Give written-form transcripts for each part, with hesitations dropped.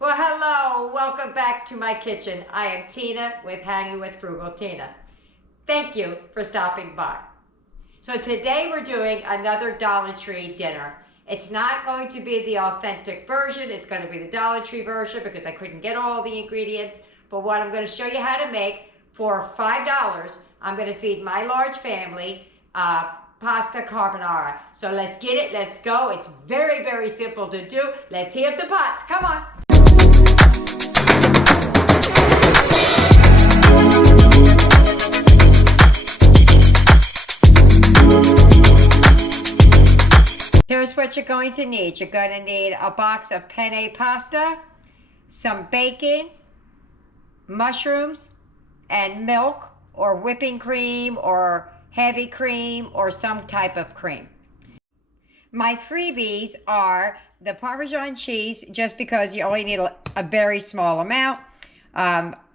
Well, hello, welcome back to my kitchen. I am Tina with Hanging with Frugal Tina. Thank you for stopping by. So today we're doing another Dollar Tree dinner. It's not going to be the authentic version, it's going to be the Dollar Tree version because I couldn't get all the ingredients. But what I'm going to show you how to make for $5, I'm going to feed my large family pasta carbonara. So let's get it, let's go. It's very, very simple to do. Let's heat up the pots, come on. Here's what you're going to need. You're going to need a box of penne pasta, some bacon, mushrooms, and milk or whipping cream or heavy cream or some type of cream. My freebies are the Parmesan cheese, just because you only need a very small amount,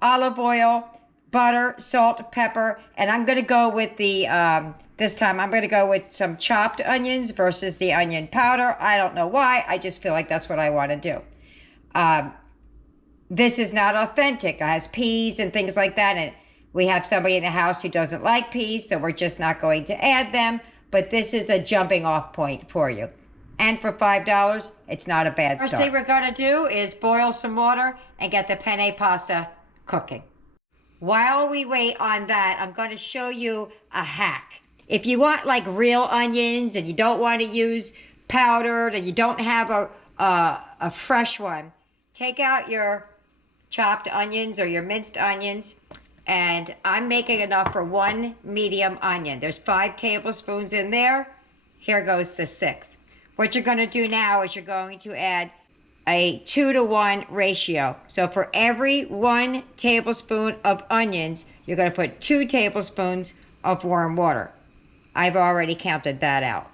olive oil, butter, salt, pepper, and I'm going to go with the, this time I'm going to go with some chopped onions versus the onion powder. I don't know why, I just feel like that's what I want to do. This is not authentic. It has peas and things like that, and we have somebody in the house who doesn't like peas, so we're just not going to add them, but this is a jumping off point for you. And for $5, it's not a bad start. First thing we're going to do is boil some water and get the penne pasta cooking. While we wait on that, I'm going to show you a hack. If you want like real onions and you don't want to use powdered and you don't have a fresh one, take out your chopped onions or your minced onions, and I'm making enough for one medium onion. There's 5 tablespoons in there. Here goes the 6th. What you're going to do now is you're going to add a 2-to-1 ratio. So for every 1 tablespoon of onions, you're going to put 2 tablespoons of warm water. I've already counted that out.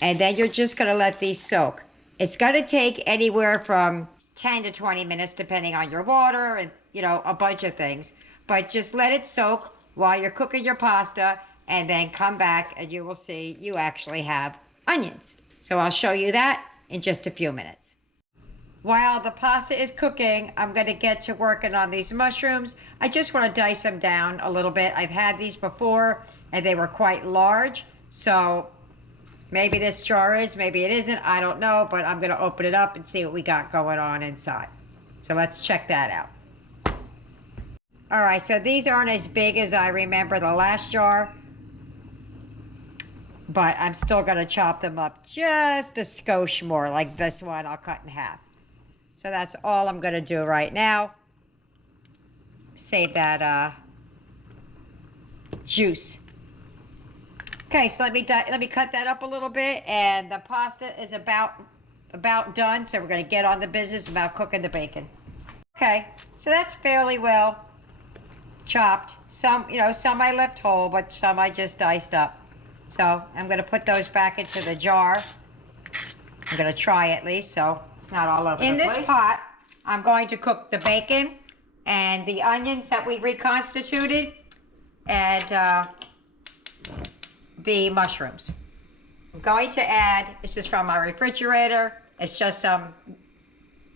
And then you're just going to let these soak. It's going to take anywhere from 10 to 20 minutes depending on your water and, you know, a bunch of things. But just let it soak while you're cooking your pasta, and then come back and you will see you actually have onions. So I'll show you that in just a few minutes. While the pasta is cooking, I'm going to get to working on these mushrooms. I just want to dice them down a little bit. I've had these before and they were quite large. So maybe this jar is, maybe it isn't. I don't know, but I'm going to open it up and see what we got going on inside. So let's check that out. All right, so these aren't as big as I remember the last jar, but I'm still going to chop them up just a skosh more, like this one I'll cut in half. So that's all I'm going to do right now. Save that juice. Okay, so let me cut that up a little bit, and the pasta is about done, so we're going to get on the business about cooking the bacon. Okay, so that's fairly well chopped. Some, you know, some I left whole, but some I just diced up. So I'm going to put those back into the jar. I'm going to try at least, so it's not all over the place. In this pot, I'm going to cook the bacon and the onions that we reconstituted, and the mushrooms. I'm going to add, this is from my refrigerator, it's just some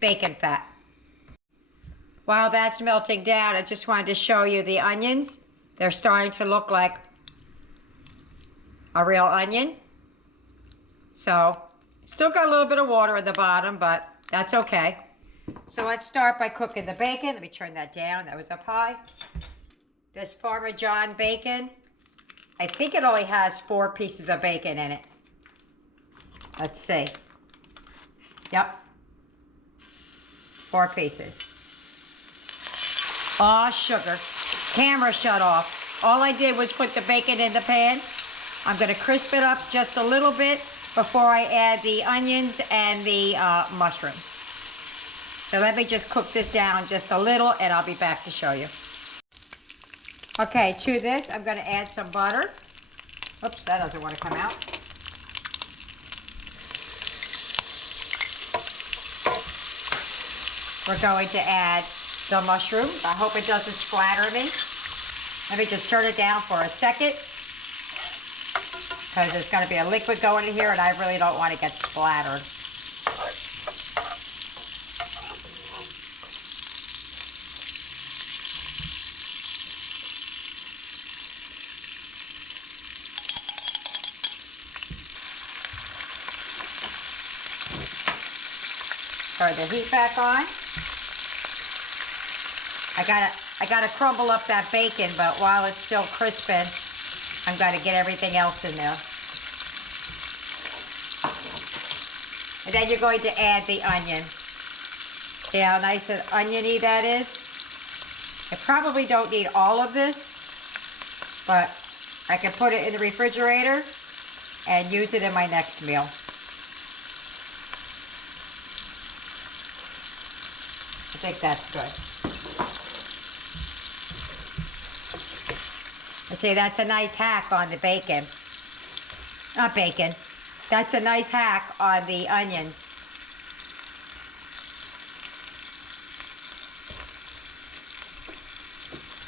bacon fat. While that's melting down, I just wanted to show you the onions. They're starting to look like a real onion. So, still got a little bit of water at the bottom, but that's okay. So let's start by cooking the bacon. Let me turn that down, that was up high. This Parmesan bacon, I think it only has 4 pieces of bacon in it. Let's see. Yep. 4 pieces. Aw, sugar. Camera shut off. All I did was put the bacon in the pan. I'm going to crisp it up just a little bit before I add the onions and the mushrooms. So let me just cook this down just a little, and I'll be back to show you. Okay, to this, I'm going to add some butter. Oops, that doesn't want to come out. We're going to add the mushrooms. I hope it doesn't splatter me. Let me just turn it down for a second, because there's going to be a liquid going in here and I really don't want to get splattered. Turn the heat back on. I gotta crumble up that bacon, but while it's still crisping, I'm gonna get everything else in there. And then you're going to add the onion. See how nice and oniony that is? I probably don't need all of this, but I can put it in the refrigerator and use it in my next meal. I think that's good. I see that's a nice hack on the bacon. Not bacon. That's a nice hack on the onions.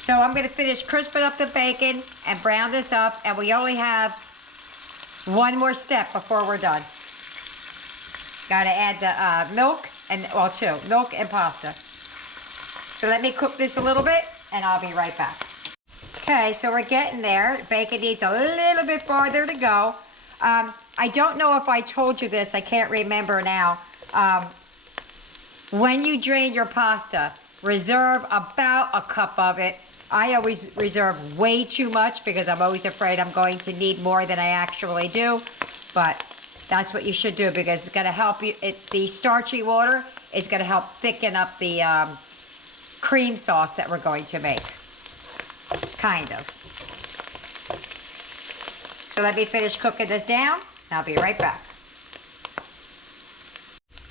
So I'm going to finish crisping up the bacon and brown this up, and we only have one more step before we're done. Got to add the milk and, well, two, milk and pasta. So let me cook this a little bit and I'll be right back. Okay, so we're getting there. Bacon needs a little bit farther to go. I don't know if I told you this, I can't remember now. When you drain your pasta, reserve about a cup of it. I always reserve way too much because I'm always afraid I'm going to need more than I actually do. But that's what you should do because it's going to help you. The starchy water is going to help thicken up the cream sauce that we're going to make. Kind of. So let me finish cooking this down. I'll be right back.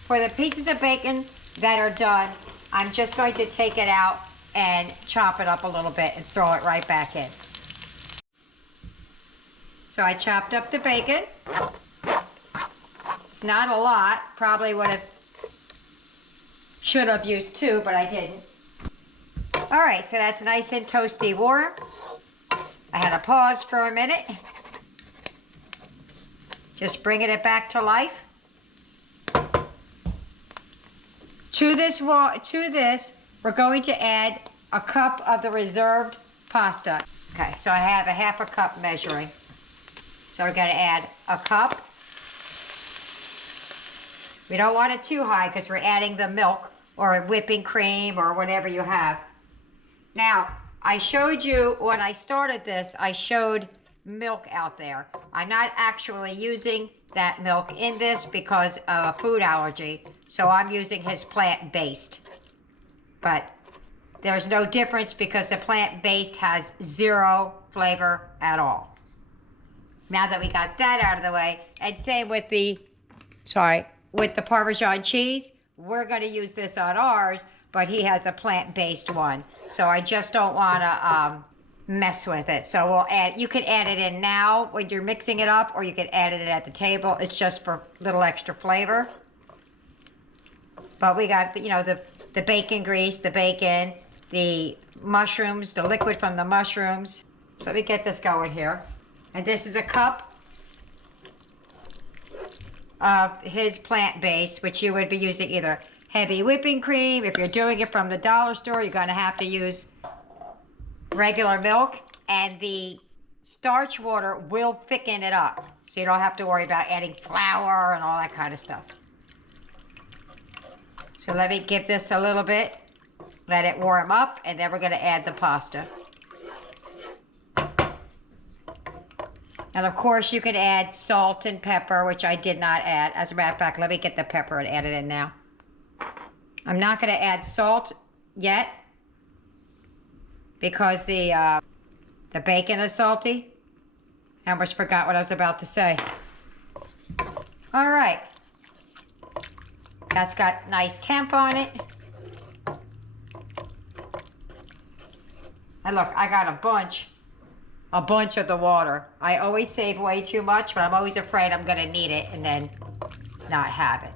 For the pieces of bacon that are done, I'm just going to take it out and chop it up a little bit and throw it right back in. So I chopped up the bacon. It's not a lot. Probably should have used two, but I didn't. All right, so that's nice and toasty warm. I had to pause for a minute. Just bringing it back to life. To this, we're going to add a cup of the reserved pasta. Okay, so I have a half a cup measuring. So we're going to add a cup. We don't want it too high because we're adding the milk or whipping cream or whatever you have. Now, I showed you when I started this, I showed milk out there. I'm not actually using that milk in this because of a food allergy, so I'm using his plant-based. But there's no difference because the plant-based has zero flavor at all. Now that we got that out of the way, and same with the, with the Parmesan cheese, we're going to use this on ours, but he has a plant-based one. So I just don't want to mess with it. So we'll add, you can add it in now when you're mixing it up, or you can add it at the table. It's just for a little extra flavor. But we got, you know, the bacon grease, the bacon, the mushrooms, the liquid from the mushrooms. So let me get this going here. And this is a cup of his plant-based, which you would be using either heavy whipping cream. If you're doing it from the dollar store, you're going to have to use regular milk, and the starch water will thicken it up. So you don't have to worry about adding flour and all that kind of stuff. So let me give this a little bit, let it warm up, and then we're going to add the pasta. And of course you can add salt and pepper, which I did not add. As a matter of fact, let me get the pepper and add it in now. I'm not going to add salt yet because the bacon is salty. I almost forgot what I was about to say. All right. That's got nice temp on it. And look, I got a bunch of the water. I always save way too much, but I'm always afraid I'm going to need it and then not have it.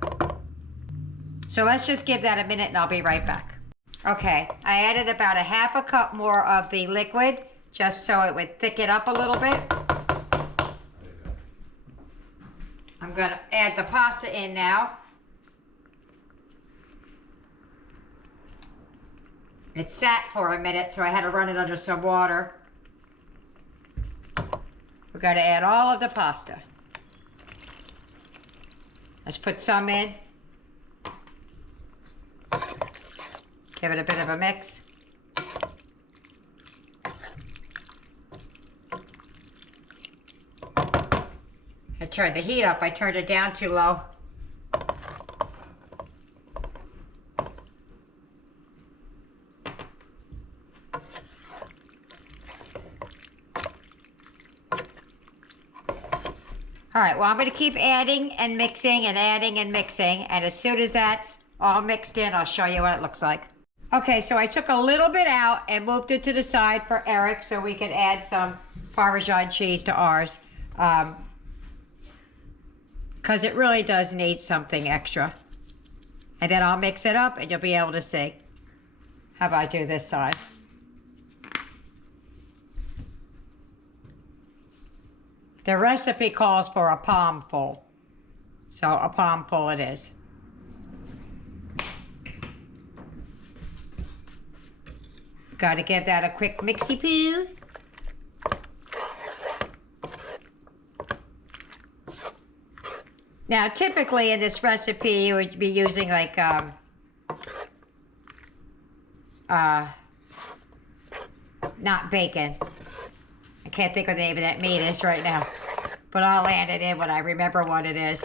So let's just give that a minute and I'll be right back. Okay, I added about a half a cup more of the liquid just so it would thicken up a little bit. I'm going to add the pasta in now. It sat for a minute, so I had to run it under some water. We're going to add all of the pasta. Let's put some in. Give it a bit of a mix. I turned the heat up. I turned it down too low. All right, well, I'm going to keep adding and mixing and adding and mixing. And as soon as that's all mixed in, I'll show you what it looks like. Okay, so I took a little bit out and moved it to the side for Eric so we could add some Parmesan cheese to ours. Because it really does need something extra. And then I'll mix it up and you'll be able to see. How about I do this side? The recipe calls for a palmful. So a palmful it is. Gotta give that a quick mixy-poo. Now, typically in this recipe, you would be using like, not bacon. I can't think of the name of that meat is right now, but I'll add it in when I remember what it is.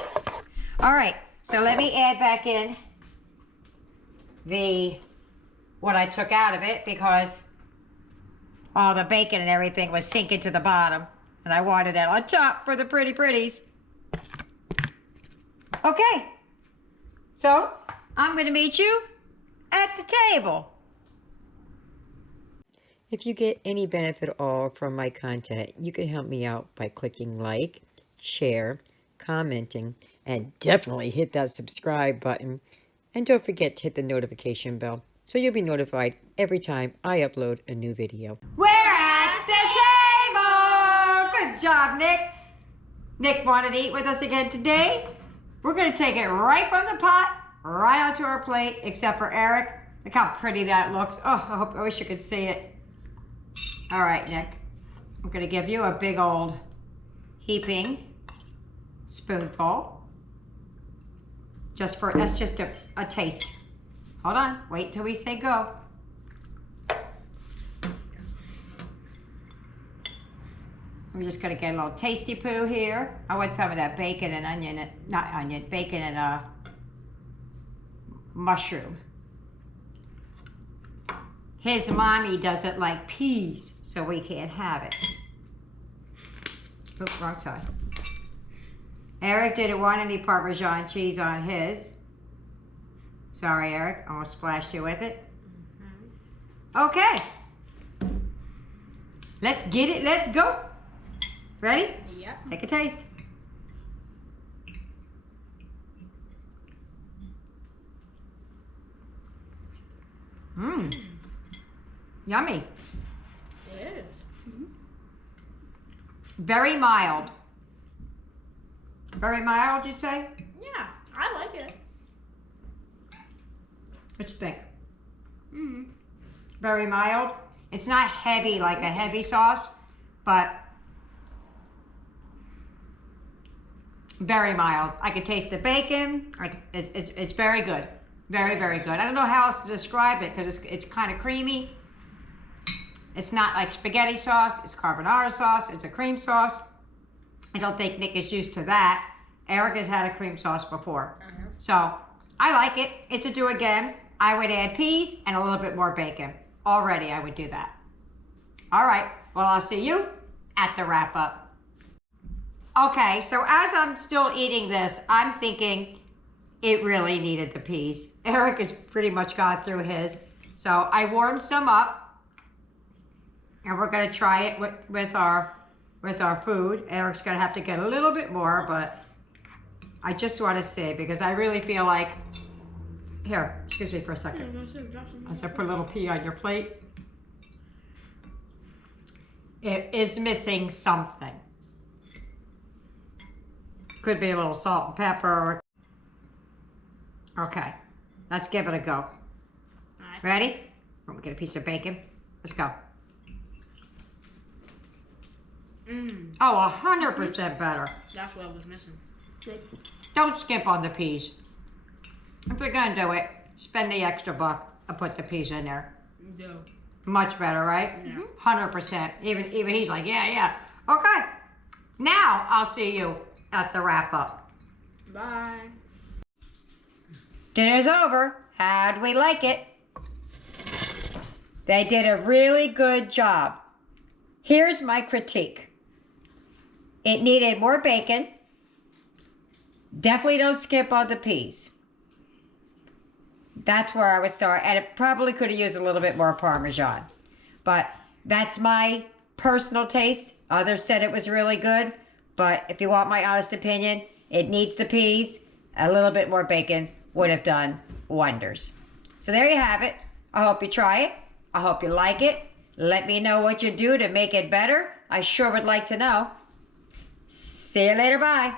All right, so let me add back in what I took out of it because all the bacon and everything was sinking to the bottom, and I wanted it on top for the pretties. Okay, so I'm going to meet you at the table. If you get any benefit at all from my content, you can help me out by clicking like, share, commenting, and definitely hit that subscribe button. And don't forget to hit the notification bell so you'll be notified every time I upload a new video. We're at the table! Good job, Nick. Nick wanted to eat with us again today. We're going to take it right from the pot, right onto our plate, except for Eric. Look how pretty that looks. Oh, I wish you could see it. All right, Nick. I'm going to give you a big old heaping spoonful. That's just a taste. Hold on. Wait till we say go. We're just going to get a little tasty poo here. I want some of that bacon and onion, not onion, bacon and mushroom. His mommy doesn't like peas, so we can't have it. Oops, wrong side. Eric didn't want any Parmesan cheese on his. Sorry, Eric, almost splashed you with it. Okay. Let's get it, let's go. Ready? Yeah. Take a taste. Mmm. Yummy. It is. Mm-hmm. Very mild. Very mild, you'd say? Yeah, I like it. What you think? Mm-hmm. Very mild. It's not heavy like a heavy sauce, but very mild. I can taste the bacon. It's very good. Very, very good. I don't know how else to describe it because it's kind of creamy. It's not like spaghetti sauce. It's carbonara sauce. It's a cream sauce. I don't think Nick is used to that. Eric has had a cream sauce before. So I like it. It's a do again. I would add peas and a little bit more bacon. Already I would do that. All right. Well, I'll see you at the wrap up. Okay, so as I'm still eating this, I'm thinking it really needed the peas. Eric has pretty much gone through his. So I warmed some up. And we're gonna try it with our food. Eric's gonna have to get a little bit more, but I just wanna see because I really feel like, here, excuse me for a second. As I put a little pea on your plate. It is missing something. Could be a little salt and pepper. Okay, let's give it a go. Right. Ready? We'll get a piece of bacon. Let's go. Oh, 100% better. That's what I was missing. Don't skimp on the peas. If you're gonna do it, spend the extra buck. I put the peas in there. Do. Much better, right? Yeah. 100%. Even he's like, yeah. Okay. Now I'll see you at the wrap up. Bye. Dinner's over. How'd we like it? They did a really good job. Here's my critique. It needed more bacon. Definitely don't skip on the peas. That's where I would start. And it probably could have used a little bit more Parmesan. But that's my personal taste. Others said it was really good. But if you want my honest opinion, it needs the peas. A little bit more bacon would have done wonders. So there you have it. I hope you try it. I hope you like it. Let me know what you do to make it better. I sure would like to know. See you later. Bye.